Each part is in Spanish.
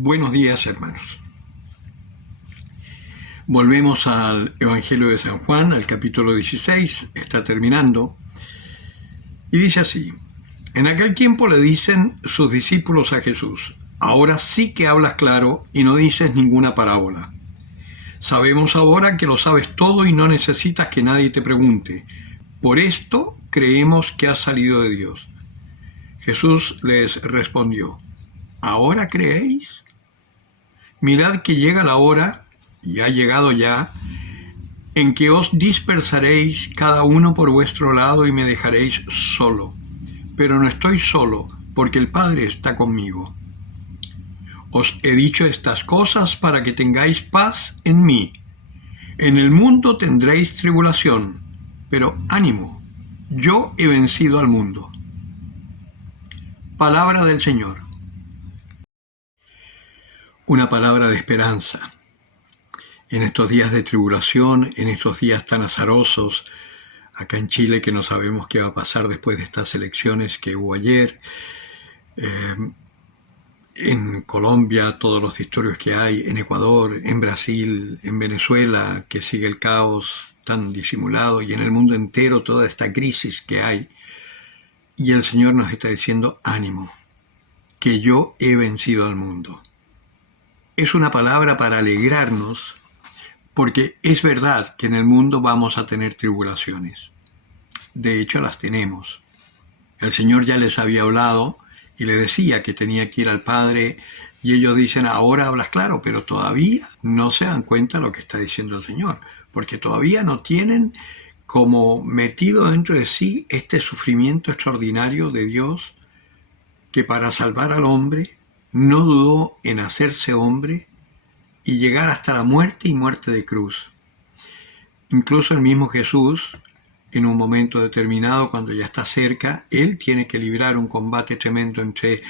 Buenos días, hermanos. Volvemos al Evangelio de San Juan, al capítulo 16, está terminando, y dice así: En aquel tiempo le dicen sus discípulos a Jesús: ahora sí que hablas claro y no dices ninguna parábola. Sabemos ahora que lo sabes todo y no necesitas que nadie te pregunte. Por esto creemos que has salido de Dios. Jesús les respondió: ¿ahora creéis? Mirad que llega la hora, y ha llegado ya, en que os dispersaréis cada uno por vuestro lado y me dejaréis solo. Pero no estoy solo, porque el Padre está conmigo. Os he dicho estas cosas para que tengáis paz en mí. En el mundo tendréis tribulación, pero ánimo, yo he vencido al mundo. Palabra del Señor. Una palabra de esperanza. En estos días de tribulación, en estos días tan azarosos, acá en Chile, que no sabemos qué va a pasar después de estas elecciones que hubo ayer, en Colombia, todos los disturbios que hay, en Ecuador, en Brasil, en Venezuela, que sigue el caos tan disimulado, y en el mundo entero toda esta crisis que hay. Y el Señor nos está diciendo: ánimo, que yo he vencido al mundo. Es una palabra para alegrarnos, porque es verdad que en el mundo vamos a tener tribulaciones. De hecho, las tenemos. El Señor ya les había hablado y le decía que tenía que ir al Padre, y ellos dicen: ahora hablas claro, pero todavía no se dan cuenta de lo que está diciendo el Señor, porque todavía no tienen como metido dentro de sí este sufrimiento extraordinario de Dios, que para salvar al hombre no dudó en hacerse hombre y llegar hasta la muerte y muerte de cruz. Incluso el mismo Jesús, en un momento determinado, cuando ya está cerca, él tiene que librar un combate tremendo entre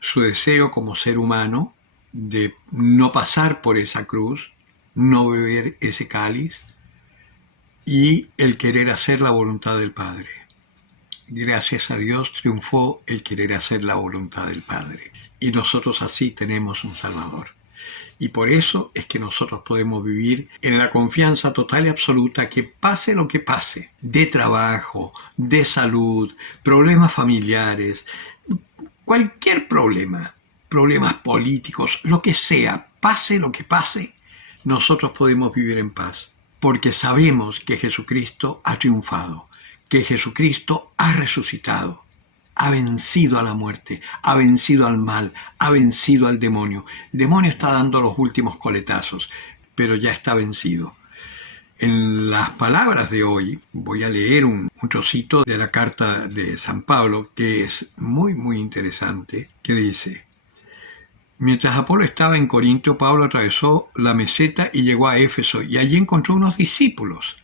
su deseo como ser humano de no pasar por esa cruz, no beber ese cáliz, y el querer hacer la voluntad del Padre. Gracias a Dios triunfó el querer hacer la voluntad del Padre. Y nosotros así tenemos un Salvador. Y por eso es que nosotros podemos vivir en la confianza total y absoluta que pase lo que pase, de trabajo, de salud, problemas familiares, cualquier problema, problemas políticos, lo que sea, pase lo que pase, nosotros podemos vivir en paz, porque sabemos que Jesucristo ha triunfado, que Jesucristo ha resucitado. Ha vencido a la muerte, ha vencido al mal, ha vencido al demonio. El demonio está dando los últimos coletazos, pero ya está vencido. En las palabras de hoy voy a leer un trocito de la carta de San Pablo, que es muy, muy interesante, que dice: Mientras Apolo estaba en Corinto, Pablo atravesó la meseta y llegó a Éfeso, y allí encontró unos discípulos.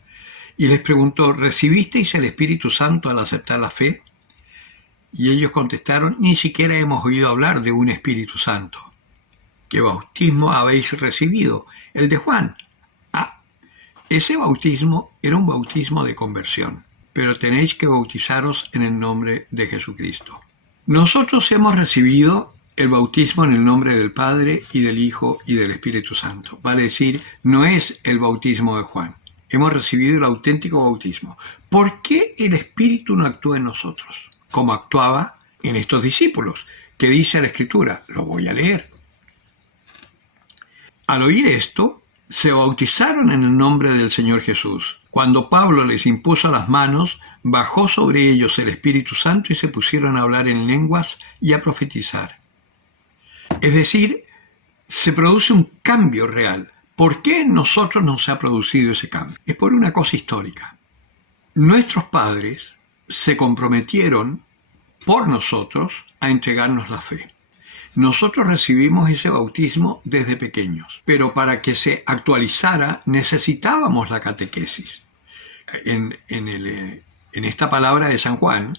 Y les preguntó: ¿recibisteis el Espíritu Santo al aceptar la fe? Y ellos contestaron: ni siquiera hemos oído hablar de un Espíritu Santo. ¿Qué bautismo habéis recibido? El de Juan. Ese bautismo era un bautismo de conversión, pero tenéis que bautizaros en el nombre de Jesucristo. Nosotros hemos recibido el bautismo en el nombre del Padre y del Hijo y del Espíritu Santo. Vale decir, no es el bautismo de Juan. Hemos recibido el auténtico bautismo. ¿Por qué el Espíritu no actúa en nosotros como actuaba en estos discípulos? ¿Qué dice la Escritura? Lo voy a leer. Al oír esto, se bautizaron en el nombre del Señor Jesús. Cuando Pablo les impuso las manos, bajó sobre ellos el Espíritu Santo y se pusieron a hablar en lenguas y a profetizar. Es decir, se produce un cambio real. ¿Por qué en nosotros no se ha producido ese cambio? Es por una cosa histórica. Nuestros padres se comprometieron por nosotros a entregarnos la fe. Nosotros recibimos ese bautismo desde pequeños, pero para que se actualizara necesitábamos la catequesis. En esta palabra de San Juan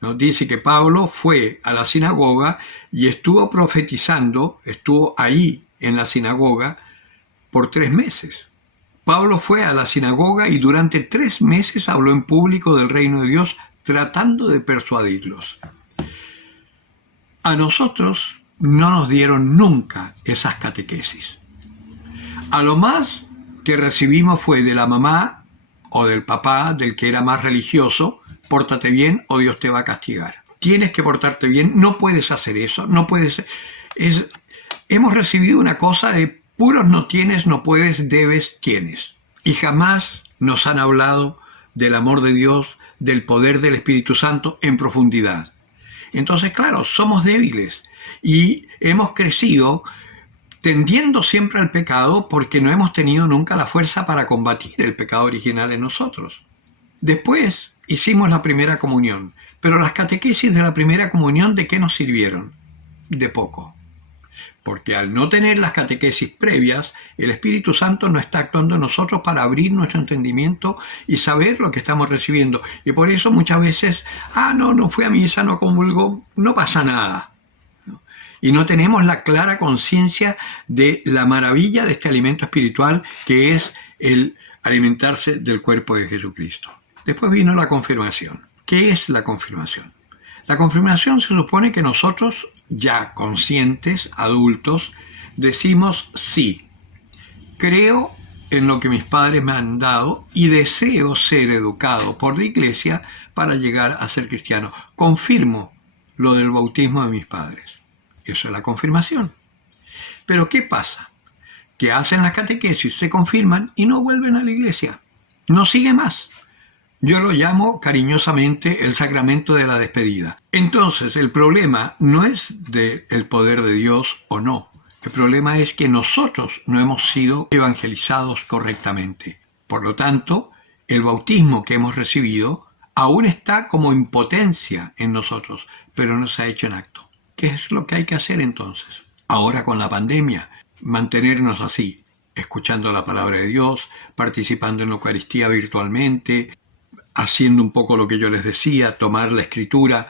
nos dice que Pablo fue a la sinagoga y estuvo profetizando, estuvo ahí en la sinagoga por 3 meses. Pablo fue a la sinagoga y durante 3 meses habló en público del reino de Dios, tratando de persuadirlos. A nosotros no nos dieron nunca esas catequesis. A lo más que recibimos fue de la mamá o del papá, del que era más religioso: pórtate bien o Dios te va a castigar. Tienes que portarte bien, no puedes hacer eso, no puedes... Hemos recibido una cosa de puros no tienes, no puedes, debes, tienes. Y jamás nos han hablado del amor de Dios, del poder del Espíritu Santo en profundidad. Entonces, claro, somos débiles y hemos crecido tendiendo siempre al pecado porque no hemos tenido nunca la fuerza para combatir el pecado original en nosotros. Después hicimos la primera comunión, pero las catequesis de la primera comunión, ¿de qué nos sirvieron? De poco. Porque al no tener las catequesis previas, el Espíritu Santo no está actuando en nosotros para abrir nuestro entendimiento y saber lo que estamos recibiendo. Y por eso muchas veces, no fui a misa, no comulgó, no pasa nada. Y no tenemos la clara conciencia de la maravilla de este alimento espiritual que es el alimentarse del cuerpo de Jesucristo. Después vino la confirmación. ¿Qué es la confirmación? La confirmación se supone que nosotros, ya conscientes, adultos, decimos sí, creo en lo que mis padres me han dado y deseo ser educado por la Iglesia para llegar a ser cristiano. Confirmo lo del bautismo de mis padres. Eso es la confirmación. Pero ¿qué pasa? Que hacen las catequesis, se confirman y no vuelven a la Iglesia. No sigue más. Yo lo llamo cariñosamente el sacramento de la despedida. Entonces, el problema no es del poder de Dios o no. El problema es que nosotros no hemos sido evangelizados correctamente. Por lo tanto, el bautismo que hemos recibido aún está como en potencia en nosotros, pero no se ha hecho en acto. ¿Qué es lo que hay que hacer entonces? Ahora con la pandemia, mantenernos así, escuchando la palabra de Dios, participando en la Eucaristía virtualmente, haciendo un poco lo que yo les decía, tomar la escritura.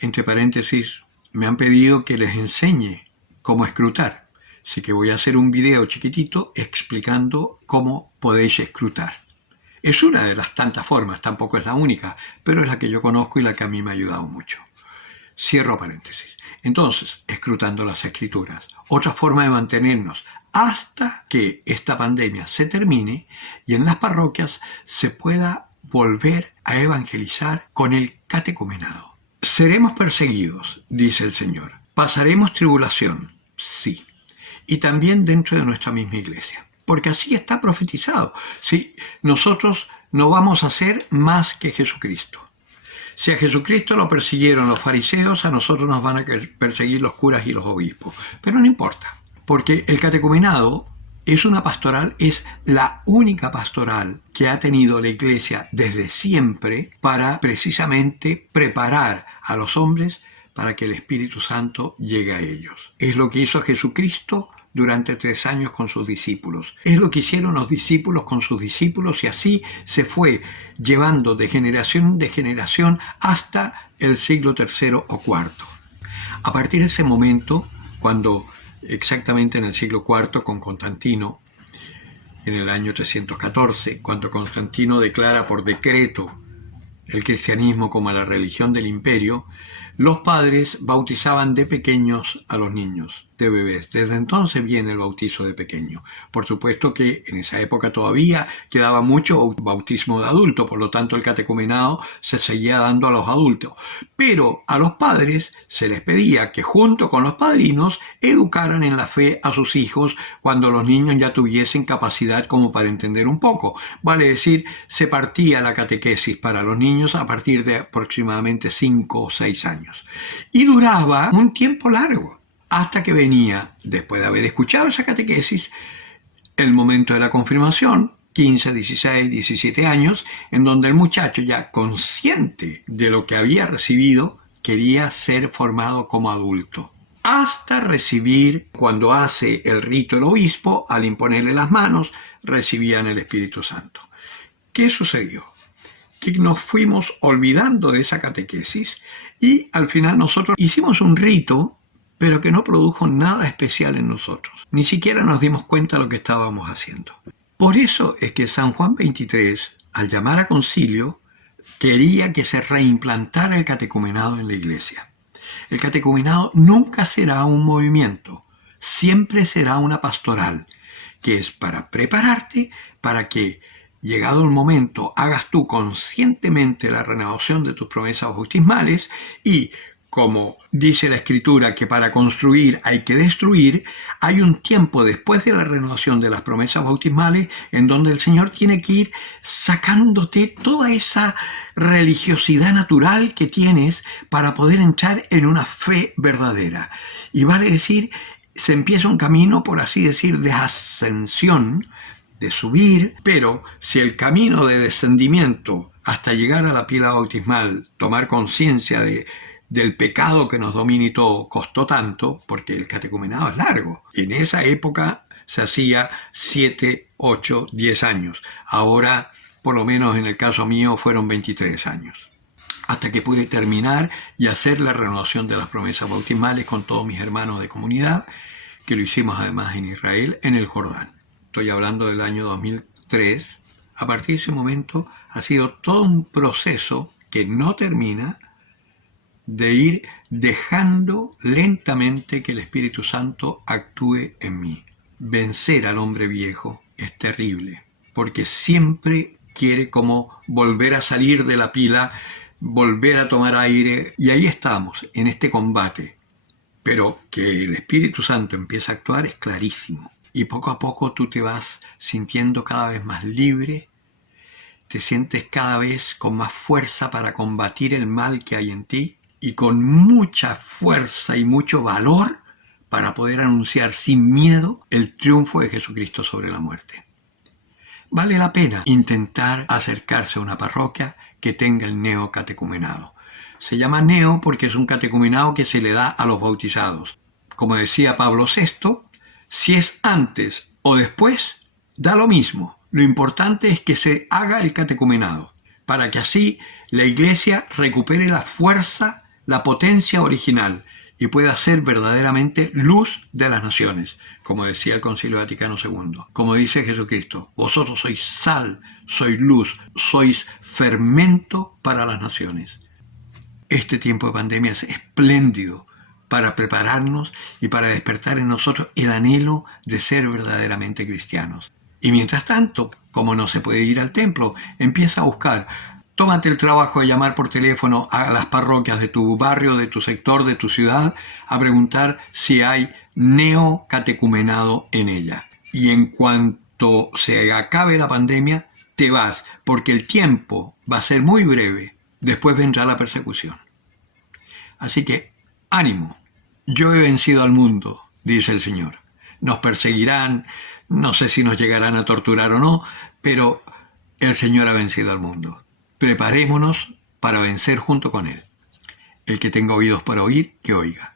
Entre paréntesis, me han pedido que les enseñe cómo escrutar. Así que voy a hacer un video chiquitito explicando cómo podéis escrutar. Es una de las tantas formas, tampoco es la única, pero es la que yo conozco y la que a mí me ha ayudado mucho. Cierro paréntesis. Entonces, escrutando las escrituras. Otra forma de mantenernos hasta que esta pandemia se termine y en las parroquias se pueda volver a evangelizar con el catecumenado. Seremos perseguidos, dice el Señor. Pasaremos tribulación, sí. Y también dentro de nuestra misma iglesia. Porque así está profetizado. Sí, nosotros no vamos a ser más que Jesucristo. Si a Jesucristo lo persiguieron los fariseos, a nosotros nos van a perseguir los curas y los obispos. Pero no importa, porque el catecumenado es una pastoral, es la única pastoral que ha tenido la Iglesia desde siempre para precisamente preparar a los hombres para que el Espíritu Santo llegue a ellos. Es lo que hizo Jesucristo durante 3 años con sus discípulos. Es lo que hicieron los discípulos con sus discípulos y así se fue llevando de generación hasta el siglo III o IV. A partir de ese momento, cuando exactamente en el siglo IV con Constantino, en el año 314, cuando Constantino declara por decreto el cristianismo como la religión del imperio, los padres bautizaban de pequeños a los niños, de bebés. Desde entonces viene el bautizo de pequeño. Por supuesto que en esa época todavía quedaba mucho bautismo de adulto, por lo tanto el catecumenado se seguía dando a los adultos. Pero a los padres se les pedía que junto con los padrinos educaran en la fe a sus hijos cuando los niños ya tuviesen capacidad como para entender un poco. Vale decir, se partía la catequesis para los niños a partir de aproximadamente 5 o 6 años. Y duraba un tiempo largo. Hasta que venía, después de haber escuchado esa catequesis, el momento de la confirmación, 15, 16, 17 años, en donde el muchacho, ya consciente de lo que había recibido, quería ser formado como adulto. Hasta recibir, cuando hace el rito el obispo, al imponerle las manos, recibían el Espíritu Santo. ¿Qué sucedió? Que nos fuimos olvidando de esa catequesis y al final nosotros hicimos un rito pero que no produjo nada especial en nosotros. Ni siquiera nos dimos cuenta de lo que estábamos haciendo. Por eso es que San Juan XXIII, al llamar a concilio, quería que se reimplantara el catecumenado en la iglesia. El catecumenado nunca será un movimiento, siempre será una pastoral, que es para prepararte para que, llegado el momento, hagas tú conscientemente la renovación de tus promesas bautismales y, como dice la Escritura que para construir hay que destruir, hay un tiempo después de la renovación de las promesas bautismales en donde el Señor tiene que ir sacándote toda esa religiosidad natural que tienes para poder entrar en una fe verdadera. Y vale decir, se empieza un camino, por así decir, de ascensión, de subir, pero si el camino de descendimiento hasta llegar a la pila bautismal, tomar conciencia del pecado que nos domina y todo, costó tanto, porque el catecumenado es largo. En esa época se hacía 7, 8, 10 años. Ahora, por lo menos en el caso mío, fueron 23 años. Hasta que pude terminar y hacer la renovación de las promesas bautismales con todos mis hermanos de comunidad, que lo hicimos además en Israel, en el Jordán. Estoy hablando del año 2003. A partir de ese momento ha sido todo un proceso que no termina, de ir dejando lentamente que el Espíritu Santo actúe en mí. Vencer al hombre viejo es terrible, porque siempre quiere como volver a salir de la pila, volver a tomar aire, y ahí estamos, en este combate. Pero que el Espíritu Santo empieza a actuar es clarísimo, y poco a poco tú te vas sintiendo cada vez más libre, te sientes cada vez con más fuerza para combatir el mal que hay en ti, y con mucha fuerza y mucho valor para poder anunciar sin miedo el triunfo de Jesucristo sobre la muerte. Vale la pena intentar acercarse a una parroquia que tenga el neocatecumenado. Se llama neo porque es un catecumenado que se le da a los bautizados. Como decía Pablo VI, si es antes o después, da lo mismo. Lo importante es que se haga el catecumenado, para que así la Iglesia recupere la fuerza, la potencia original y pueda ser verdaderamente luz de las naciones, como decía el Concilio Vaticano II. Como dice Jesucristo, vosotros sois sal, sois luz, sois fermento para las naciones. Este tiempo de pandemia es espléndido para prepararnos y para despertar en nosotros el anhelo de ser verdaderamente cristianos. Y mientras tanto, como no se puede ir al templo, empieza a buscar. Tómate el trabajo de llamar por teléfono a las parroquias de tu barrio, de tu sector, de tu ciudad, a preguntar si hay neocatecumenado en ella. Y en cuanto se acabe la pandemia, te vas, porque el tiempo va a ser muy breve. Después vendrá la persecución. Así que, ánimo. Yo he vencido al mundo, dice el Señor. Nos perseguirán, no sé si nos llegarán a torturar o no, pero el Señor ha vencido al mundo. Preparémonos para vencer junto con Él. El que tenga oídos para oír, que oiga.